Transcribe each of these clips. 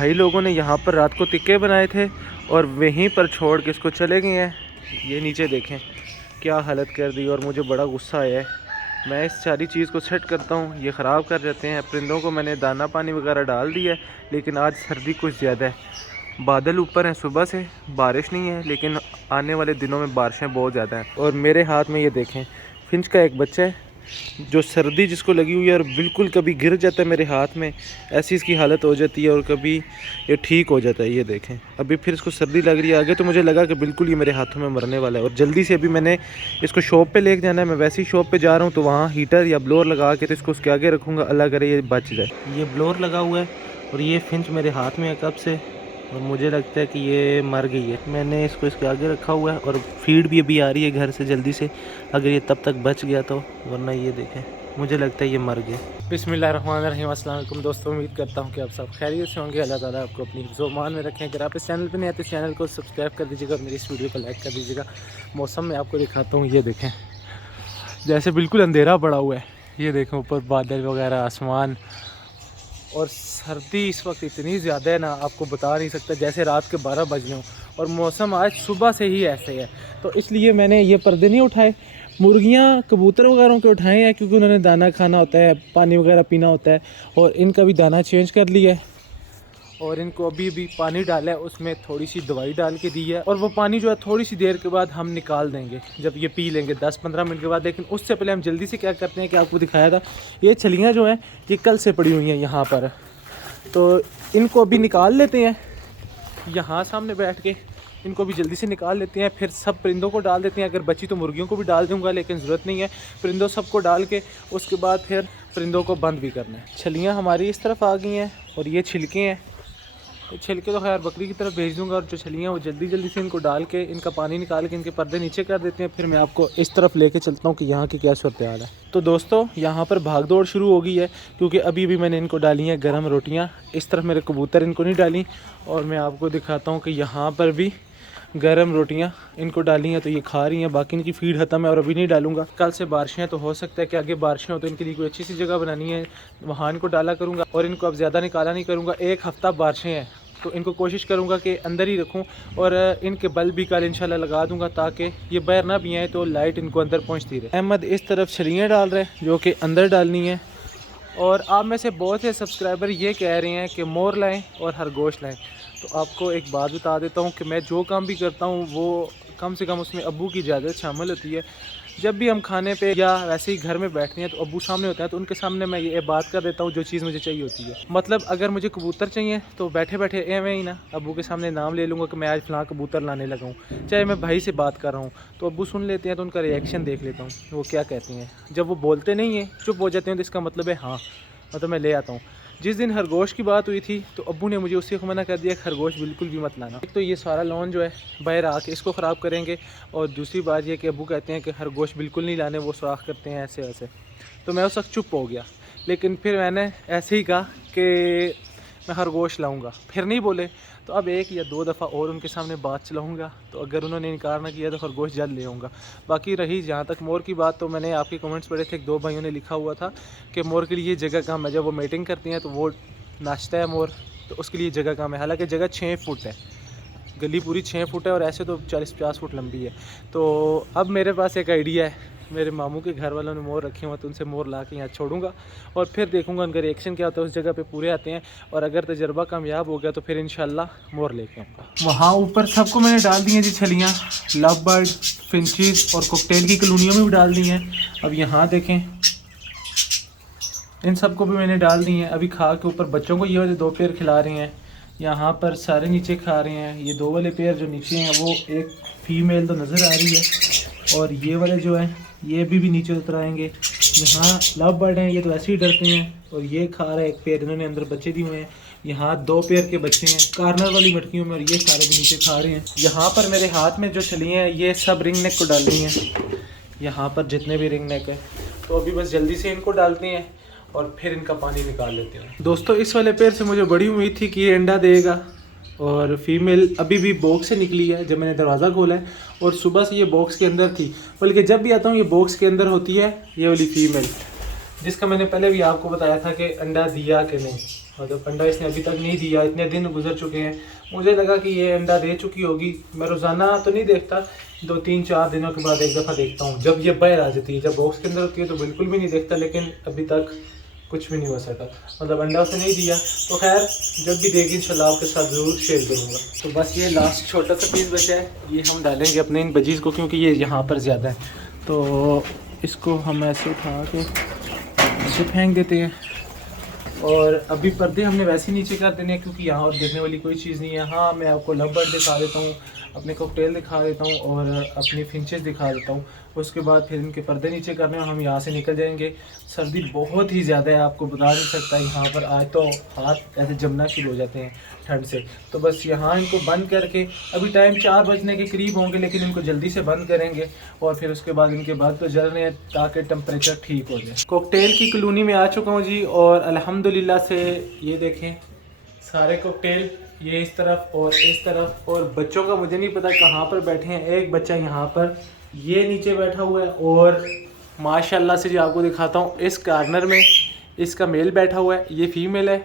भाई लोगों ने यहाँ पर रात को टिक्के बनाए थे और वहीं पर छोड़ के इसको चले गए हैं। ये नीचे देखें क्या हालत कर दी और मुझे बड़ा गुस्सा आया है। मैं इस सारी चीज़ को सेट करता हूँ, ये ख़राब कर देते हैं। परिंदों को मैंने दाना पानी वगैरह डाल दिया है, लेकिन आज सर्दी कुछ ज़्यादा है। बादल ऊपर हैं, सुबह से बारिश नहीं है, लेकिन आने वाले दिनों में बारिशें बहुत ज़्यादा हैं। और मेरे हाथ में ये देखें फिंच का एक बच्चा है जो सर्दी जिसको लगी हुई है और बिल्कुल कभी गिर जाता है मेरे हाथ में, ऐसी इसकी हालत हो जाती है और कभी ये ठीक हो जाता है। ये देखें अभी फिर इसको सर्दी लग रही है। आगे तो मुझे लगा कि बिल्कुल ये मेरे हाथों में मरने वाला है और जल्दी से अभी मैंने इसको शॉप पे लेके जाना है। मैं वैसी शॉप पे जा रहा हूँ तो वहाँ हीटर या ब्लोअर लगा के तो इसको उसके आगे रखूँगा, अल्लाह करे ये बच जाए। ये ब्लोअर लगा हुआ है और ये फिंच मेरे हाथ में है कब से, और मुझे लगता है कि ये मर गई है। मैंने इसको इसके आगे रखा हुआ है और फीड भी अभी आ रही है घर से जल्दी से, अगर ये तब तक बच गया तो, वरना ये देखें मुझे लगता है ये मर गया। बिस्मिल्लाहिर्रहमानिर्रहीम, अस्सलाम वालेकुम दोस्तों, उम्मीद करता हूँ कि आप सब खैरियत से होंगे। अल्लाह ताला आपको अपनी ज़ुबान में रखें। अगर आप इस चैनल पर नहीं आते, चैनल को सब्सक्राइब कर दीजिएगा और मेरी इस वीडियो को लाइक कर दीजिएगा। मौसम में आपको दिखाता हूँ, ये देखें जैसे बिल्कुल अंधेरा पड़ा हुआ है। ये देखें ऊपर बादल वगैरह, आसमान, और सर्दी इस वक्त इतनी ज़्यादा है ना, आपको बता नहीं सकता, जैसे रात के 12 बज गए हों। और मौसम आज सुबह से ही ऐसे है, तो इसलिए मैंने ये पर्दे नहीं उठाए। मुर्गियाँ कबूतर वगैरह के उठाए हैं क्योंकि उन्होंने दाना खाना होता है, पानी वगैरह पीना होता है, और इनका भी दाना चेंज कर लिया है। और इनको अभी भी पानी डाला है, उसमें थोड़ी सी दवाई डाल के दी है, और वो पानी जो है थोड़ी सी देर के बाद हम निकाल देंगे जब ये पी लेंगे 10-15 मिनट के बाद। लेकिन उससे पहले हम जल्दी से क्या करते हैं कि आपको दिखाया था, ये छलियाँ जो हैं ये कल से पड़ी हुई हैं यहाँ पर, तो इनको अभी निकाल लेते हैं। यहाँ सामने बैठ के इनको भी जल्दी से निकाल लेते हैं, फिर सब परिंदों को डाल देते हैं। अगर बची तो मुर्गियों को भी डाल दूँगा, लेकिन ज़रूरत नहीं है। परिंदों सबको डाल के उसके बाद फिर परिंदों को बंद भी करना है। छलियाँ हमारी इस तरफ आ गई हैं और ये छिलके हैं। छिलके तो खैर बकरी की तरफ भेज दूंगा, और जो छलियाँ वो जल्दी जल्दी से इनको डाल के, इनका पानी निकाल के इनके पर्दे नीचे कर देते हैं। फिर मैं आपको इस तरफ लेके चलता हूँ कि यहाँ की क्या सूरत हाल है। तो दोस्तों यहाँ पर भाग दौड़ शुरू हो गई है, क्योंकि अभी भी मैंने इनको डाली हैं गर्म रोटियाँ। इस तरफ मेरे कबूतर इनको नहीं डाली, और मैं आपको दिखाता हूँ कि यहाँ पर भी गर्म रोटियाँ इनको डाली हैं, तो ये खा रही हैं। बाकी इनकी फीड ख़त्म है और अभी नहीं डालूंगा। कल से बारिशें हैं तो हो सकता है कि आगे बारिशें हो, तो इनके लिए कोई अच्छी सी जगह बनानी है, वहाँ इनको डाला करूँगा। और इनको अब ज़्यादा निकाला नहीं करूँगा। 1 हफ़्ता बारिशें हैं तो इनको कोशिश करूँगा कि अंदर ही रखूँ, और इनके बल्ब भी कल इंशाल्लाह लगा दूँगा ताकि ये बाहर ना भी आए तो लाइट इनको अंदर पहुँचती रहे। अहमद इस तरफ छलियाँ डाल रहे हैं जो कि अंदर डालनी है। और आप में से बहुत से सब्सक्राइबर ये कह रहे हैं कि मोर लाएँ और खरगोश लाएँ। तो आपको एक बात बता देता हूँ कि मैं जो काम भी करता हूँ वो कम से कम उसमें अब्बू की इजाज़त शामिल होती है। जब भी हम खाने पे या वैसे ही घर में बैठते हैं तो अब्बू सामने होता है, तो उनके सामने मैं ये बात कर देता हूँ जो चीज़ मुझे चाहिए होती है। मतलब अगर मुझे कबूतर चाहिए तो बैठे बैठे एवं ही ना अब्बू के सामने नाम ले लूँगा कि मैं आज फ़लाँ कबूतर लाने लगा हूँ। चाहे मैं भाई से बात कर रहा हूँ तो अब्बू सुन लेते हैं, तो उनका रिएक्शन देख लेता हूँ वो क्या कहते हैं। जब वो बोलते नहीं हैं, चुप हो जाते हैं, तो इसका मतलब है हाँ, मतलब मैं ले आता हूँ। जिस दिन खरगोश की बात हुई थी तो अब्बू ने मुझे उसी को मना कर दिया, खरगोश बिल्कुल भी मत लाना। एक तो ये सारा लॉन जो है बाहर आके इसको ख़राब करेंगे, और दूसरी बात ये कि अब्बू कहते हैं कि खरगोश बिल्कुल नहीं लाने, वो सुराख करते हैं ऐसे वैसे। तो मैं उस वक्त चुप हो गया, लेकिन फिर मैंने ऐसे ही कहा कि मैं खरगोश लाऊंगा, फिर नहीं बोले। तो अब 1 या 2 दफ़ा और उनके सामने बात चलाऊंगा, तो अगर उन्होंने इनकार ना किया तो खरगोश जल्द ले आऊँगा। बाकी रही जहाँ तक मोर की बात, तो मैंने आपके कमेंट्स पढ़े थे, 2 भाइयों ने लिखा हुआ था कि मोर के लिए जगह कम है। जब वो मीटिंग करती हैं तो वो नाचता है मोर, तो उसके लिए जगह कम है। हालांकि जगह 6 फुट है, गली पूरी 6 फुट है और ऐसे तो 40-50 फुट लंबी है। तो अब मेरे पास एक आइडिया है, मेरे मामू के घर वालों ने मोर रखे हुए, तो उनसे मोर ला के यहाँ छोड़ूंगा और फिर देखूंगा उनका रिएक्शन क्या होता है। उस जगह पे पूरे आते हैं, और अगर तजर्बा कामयाब हो गया तो फिर इंशाल्लाह मोर लेके आऊँगा। वहाँ ऊपर सबको मैंने डाल दी हैं जी छलियाँ, लव बर्ड, फिंचेस और कॉकटेल की कॉलोनियों में भी डाल दी हैं। अब यहाँ देखें इन सबको भी मैंने डाल दी हैं। अभी खा के ऊपर बच्चों को ये वाले 2 पेयर खिला रहे हैं, यहाँ पर सारे नीचे खा रहे हैं। ये 2 वाले पेयर जो नीचे हैं वो एक फीमेल तो नज़र आ रही है, और ये वाले जो हैं ये भी नीचे उतर आएंगे। यहाँ लव बर्ड हैं, ये तो ऐसे ही डरते हैं, और ये खा रहा है एक पेयर, इन्होंने अंदर बच्चे दिए हुए हैं। यहाँ 2 पेयर के बच्चे हैं कार्नर वाली मटकियों में, और ये सारे भी नीचे खा रहे हैं। यहाँ पर मेरे हाथ में जो छलियाँ हैं ये सब रिंग नेक को डाल रही हैं, यहाँ पर जितने भी रिंग नेक है। तो अभी बस जल्दी से इनको डालते हैं और फिर इनका पानी निकाल लेते हैं। दोस्तों इस वाले पेड़ से मुझे बड़ी उम्मीद थी कि ये अंडा देगा, और फीमेल अभी भी बॉक्स से निकली है जब मैंने दरवाज़ा खोला है, और सुबह से ये बॉक्स के अंदर थी। बल्कि जब भी आता हूँ ये बॉक्स के अंदर होती है ये वाली फीमेल, जिसका मैंने पहले भी आपको बताया था कि अंडा दिया कि नहीं। मतलब अंडा इसने अभी तक नहीं दिया, इतने दिन गुजर चुके हैं। मुझे लगा कि ये अंडा दे चुकी होगी। मैं रोज़ाना तो नहीं देखता, 2-3-4 दिनों के बाद एक दफ़ा देखता हूँ, जब ये बाहर आ जाती है। जब बॉक्स के अंदर होती है तो बिल्कुल भी नहीं देखता, लेकिन अभी तक कुछ भी नहीं हो सका, मतलब अंडा उसने नहीं दिया। तो खैर जब भी देगी इंशाल्लाह आपके साथ ज़रूर शेयर करूँगा। तो बस ये लास्ट छोटा सा पीस बचा है, ये हम डालेंगे अपने इन बजीज़ को, क्योंकि ये यहाँ पर ज़्यादा है। तो इसको हम ऐसे उठा के ऐसे फेंक देते हैं। और अभी पर्दे हमने वैसे ही नीचे कर देने हैं, क्योंकि यहाँ और देखने वाली कोई चीज़ नहीं है। हाँ, मैं आपको लव बर्ड दिखा देता हूँ, अपने कॉकटेल दिखा देता हूँ और अपनी फिंचेस दिखा देता हूँ। उसके बाद फिर इनके पर्दे नीचे करने और हम यहाँ से निकल जाएंगे। सर्दी बहुत ही ज़्यादा है, आपको बता नहीं सकता। यहाँ पर आज तो हाथ ऐसे जमना शुरू हो जाते हैं ठंड से। तो बस यहाँ इनको बंद करके, अभी टाइम 4 बजने के करीब होंगे, लेकिन इनको जल्दी से बंद करेंगे और फिर उसके बाद इनके बाद तो जल रहे हैं ताकि टेम्परेचर ठीक हो जाए। कॉकटेल की कॉलोनी में आ चुका हूँ जी, और अल्हम्दुलिल्लाह से ये देखें सारे कॉकटेल ये इस तरफ और इस तरफ, और बच्चों का मुझे नहीं पता कहाँ पर बैठे हैं। एक बच्चा यहाँ पर ये नीचे बैठा हुआ है, और माशाल्लाह से जो आपको दिखाता हूँ इस कार्नर में इसका मेल बैठा हुआ है, ये फीमेल है।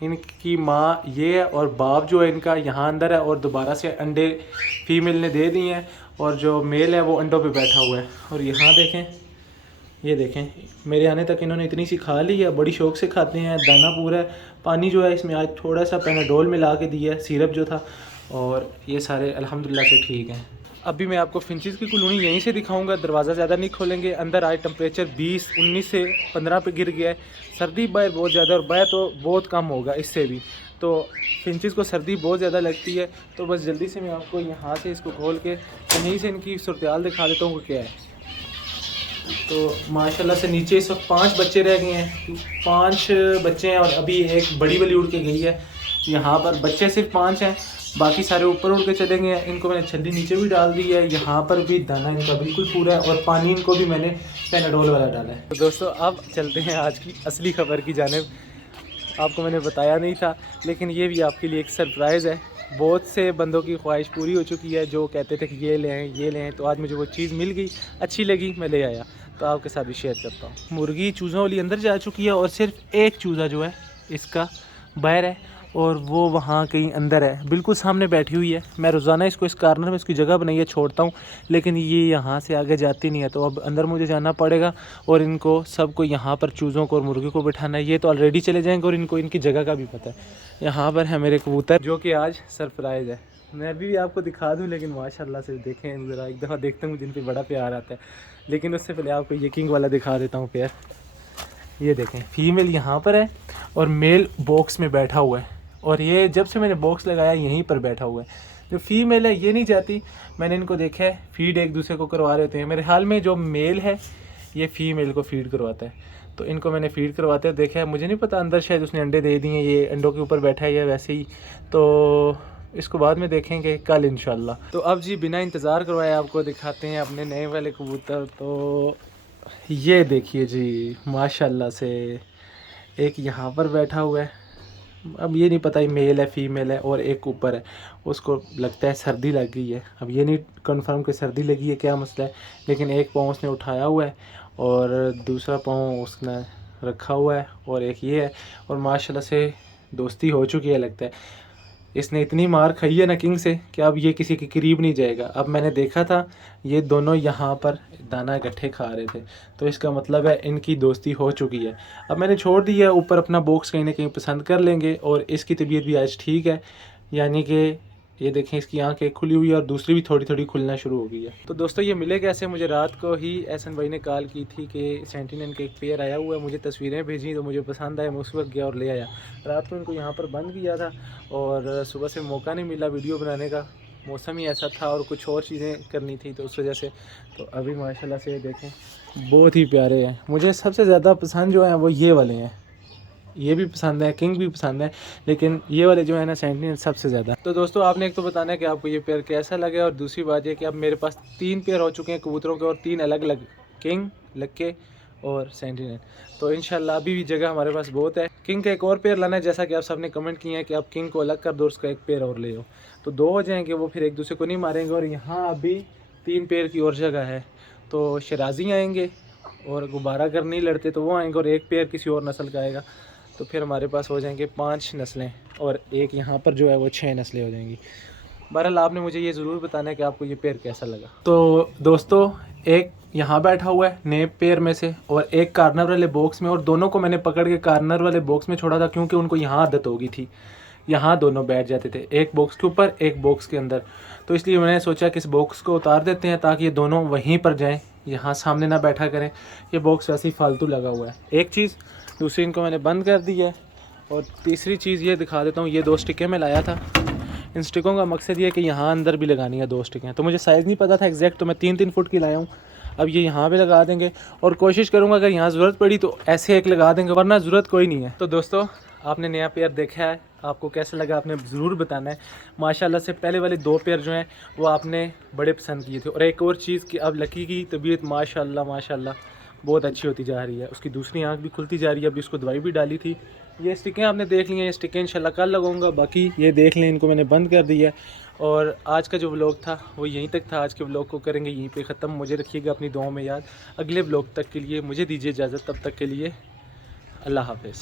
इनकी माँ ये है और बाप जो है इनका यहाँ अंदर है, और दोबारा से अंडे फीमेल ने दे दिए हैं, और जो मेल है वो अंडों पे बैठा हुआ है। और यहाँ देखें, ये देखें मेरे आने तक इन्होंने इतनी सी खा ली है, बड़ी शौक से खाते हैं। दाना पूरा है, पानी जो है इसमें आज थोड़ा सा पेनाडोल मिला के दिया है, सिरप जो था, और ये सारे अल्हम्दुलिल्लाह से ठीक हैं। अभी मैं आपको फिंचेस की कॉलोनी यहीं से दिखाऊंगा, दरवाज़ा ज़्यादा नहीं खोलेंगे। अंदर आज टेम्परेचर 20-19 से 15 पे गिर गया है। सर्दी बाहर बहुत ज़्यादा, और बाहर तो बहुत कम होगा इससे भी। तो फिंचेस को सर्दी बहुत ज़्यादा लगती है। तो बस जल्दी से मैं आपको यहाँ से इसको खोल के यहीं से इनकी सूरत दिखा देता हूँ क्या है। तो माशाल्लाह से नीचे इस वक्त 5 बच्चे रह गए हैं, 5 बच्चे हैं, और अभी एक बड़ी वाली उड़ के गई है। यहाँ पर बच्चे सिर्फ 5 हैं, बाकी सारे ऊपर उड़ के चले गए हैं। इनको मैंने छल्ली नीचे भी डाल दी है, यहाँ पर भी दाना इनका बिल्कुल पूरा है, और पानी इनको भी मैंने पेनाडोल वाला डाला है। तो दोस्तों अब चलते हैं आज की असली खबर की जानिब। आपको मैंने बताया नहीं था, लेकिन ये भी आपके लिए एक सरप्राइज़ है। बहुत से बंदों की ख्वाहिश पूरी हो चुकी है, जो कहते थे कि ये ले आएँ ये ले आएँ। तो आज मुझे वो चीज़ मिल गई, अच्छी लगी, मैं ले आया। तो आपके साथ भी शेयर करता हूँ। मुर्गी चूज़ों वाली अंदर जा चुकी है, और सिर्फ एक चूज़ा जो है इसका बाहर है, और वो वहाँ कहीं अंदर है, बिल्कुल सामने बैठी हुई है। मैं रोज़ाना इसको इस कार्नर में इसकी जगह बनाई है छोड़ता हूँ, लेकिन ये यहाँ से आगे जाती नहीं है। तो अब अंदर मुझे जाना पड़ेगा, और इनको सबको यहाँ पर चूज़ों को और मुर्गी को बिठाना है। ये तो ऑलरेडी चले जाएंगे, और इनको इनकी जगह का भी पता है। यहाँ पर है मेरे कबूतर, जो कि आज सरप्राइज़ है। मैं अभी भी आपको दिखा दूँ, लेकिन माशाल्लाह से देखें ज़रा, एक दफ़ा देखते हूँ जिन पर बड़ा प्यार आता है। लेकिन उससे पहले आपको ये किंग वाला दिखा देता हूँ पेयर। ये देखें फीमेल यहाँ पर है, और मेल बॉक्स में बैठा हुआ है। और ये जब से मैंने बॉक्स लगाया यहीं पर बैठा हुआ है। जो फीमेल है ये नहीं जाती, मैंने इनको देखा है फीड एक दूसरे को करवा रहे होते हैं। मेरे हाल में जो मेल है ये फीमेल को फीड करवाता है, तो इनको मैंने फीड करवाते हुए देखा है। मुझे नहीं पता अंदर शायद उसने अंडे दे दिए, ये अंडों के ऊपर बैठा है या वैसे ही। तो इसको बाद में देखेंगे कल इंशाल्लाह। तो अब जी बिना इंतज़ार करवाए आपको दिखाते हैं अपने नए वाले कबूतर। तो ये देखिए जी माशाल्लाह से, एक यहाँ पर बैठा हुआ है। अब ये नहीं पता ये मेल है फीमेल है, और एक ऊपर है, उसको लगता है सर्दी लग गई है। अब ये नहीं कंफर्म कि सर्दी लगी है क्या मसला है, लेकिन एक पाँव उसने उठाया हुआ है और दूसरा पाँव उसने रखा हुआ है, और एक ये है। और माशाल्लाह से दोस्ती हो चुकी है लगता है। इसने इतनी मार खाई है ना किंग से कि अब ये किसी के करीब नहीं जाएगा। अब मैंने देखा था ये दोनों यहाँ पर दाना इकट्ठे खा रहे थे, तो इसका मतलब है इनकी दोस्ती हो चुकी है। अब मैंने छोड़ दिया, ऊपर अपना बॉक्स कहीं ना कहीं पसंद कर लेंगे। और इसकी तबीयत भी आज ठीक है, यानी कि ये देखें इसकी आंखें खुली हुई है, और दूसरी भी थोड़ी थोड़ी खुलना शुरू हो गई है। तो दोस्तों ये मिले कैसे, मुझे रात को ही एहसन भाई ने कॉल की थी कि सेंटिनल का एक पेयर आया हुआ है, मुझे तस्वीरें भेजी तो मुझे पसंद आया, मैं उस वक्त गया और ले आया। रात को इनको यहाँ पर बंद किया था, और सुबह से मौका नहीं मिला वीडियो बनाने का, मौसम ही ऐसा था और कुछ और चीज़ें करनी थी तो उस वजह से। तो अभी माशाल्लाह से देखें बहुत ही प्यारे हैं। मुझे सबसे ज़्यादा पसंद जो है वो ये वाले हैं, ये भी पसंद है, किंग भी पसंद है, लेकिन ये वाले जो है ना सेंटिनल सबसे ज़्यादा। तो दोस्तों आपने एक तो बताना है कि आपको ये पेयर कैसा लगे, और दूसरी बात ये कि अब मेरे पास 3 पेयर हो चुके हैं कबूतरों के, और 3 अलग अलग, किंग, लक्के और सेंटिनल। तो इंशाल्लाह अभी भी जगह हमारे पास बहुत है। किंग का एक और पेयर लाना है, जैसा कि आप सबने कमेंट किए हैं कि आप किंग को अलग कर दो, उसका एक पेयर और ले हो, तो 2 हो जाएंगे, वो फिर एक दूसरे को नहीं मारेंगे। और यहाँ अभी 3 पेयर की और जगह है, तो शराजी आएंगे, और गुब्बारा अगर नहीं लड़ते तो वो आएंगे, और एक पेयर किसी और नस्ल का आएगा। तो फिर हमारे पास हो जाएंगे 5 नस्लें और एक यहाँ पर जो है वो 6 नस्लें हो जाएंगी। बहरहाल आपने मुझे ये ज़रूर बताना है कि आपको ये पेयर कैसा लगा। तो दोस्तों एक यहाँ बैठा हुआ है नए पेयर में से और एक कार्नर वाले बॉक्स में, और दोनों को मैंने पकड़ के कार्नर वाले बॉक्स में छोड़ा था क्योंकि उनको यहाँ आदत हो गई थी, यहाँ दोनों बैठ जाते थे, एक बॉक्स के ऊपर एक बॉक्स के अंदर। तो इसलिए मैंने सोचा कि इस बॉक्स को उतार देते हैं ताकि ये दोनों वहीं पर जाएं, यहाँ सामने ना बैठा करें। ये बॉक्स वैसे ही फालतू लगा हुआ है, एक चीज़। दूसरी, इनको मैंने बंद कर दिया है। और तीसरी चीज़ ये दिखा देता हूँ, ये 2 स्टिकें मैं लाया था। इन स्टिकों का मकसद ये है कि यहाँ अंदर भी लगानी है 2 स्टिकें। तो मुझे साइज़ नहीं पता था एग्जैक्ट, तो मैं 3-3 फुट की लाया हूँ। अब ये यहाँ पे लगा देंगे और कोशिश करूँगा अगर यहाँ ज़रूरत पड़ी तो ऐसे एक लगा देंगे, वरना ज़रूरत कोई नहीं है। तो दोस्तों आपने नया पेयर देखा है, आपको कैसा लगा आपने ज़रूर बताना है। माशाल्लाह से पहले वाले 2 पेयर जो हैं वो आपने बड़े पसंद किए थे। और एक और चीज़ कि अब लकी की तबीयत माशाल्लाह माशाल्लाह बहुत अच्छी होती जा रही है, उसकी दूसरी आंख भी खुलती जा रही है। अभी उसको दवाई भी डाली थी। ये स्टिकें आपने देख ली हैं, ये स्टिकें इंशाल्लाह कल लगाऊंगा। बाकी ये देख लें, इनको मैंने बंद कर दिया है। और आज का जो व्लॉग था वो यहीं तक था। आज के व्लॉग को करेंगे यहीं पे ख़त्म। मुझे रखिएगा अपनी दुआओं में याद। अगले व्लॉग तक के लिए मुझे दीजिए इजाज़त, तब तक के लिए अल्लाह हाफ़िज़।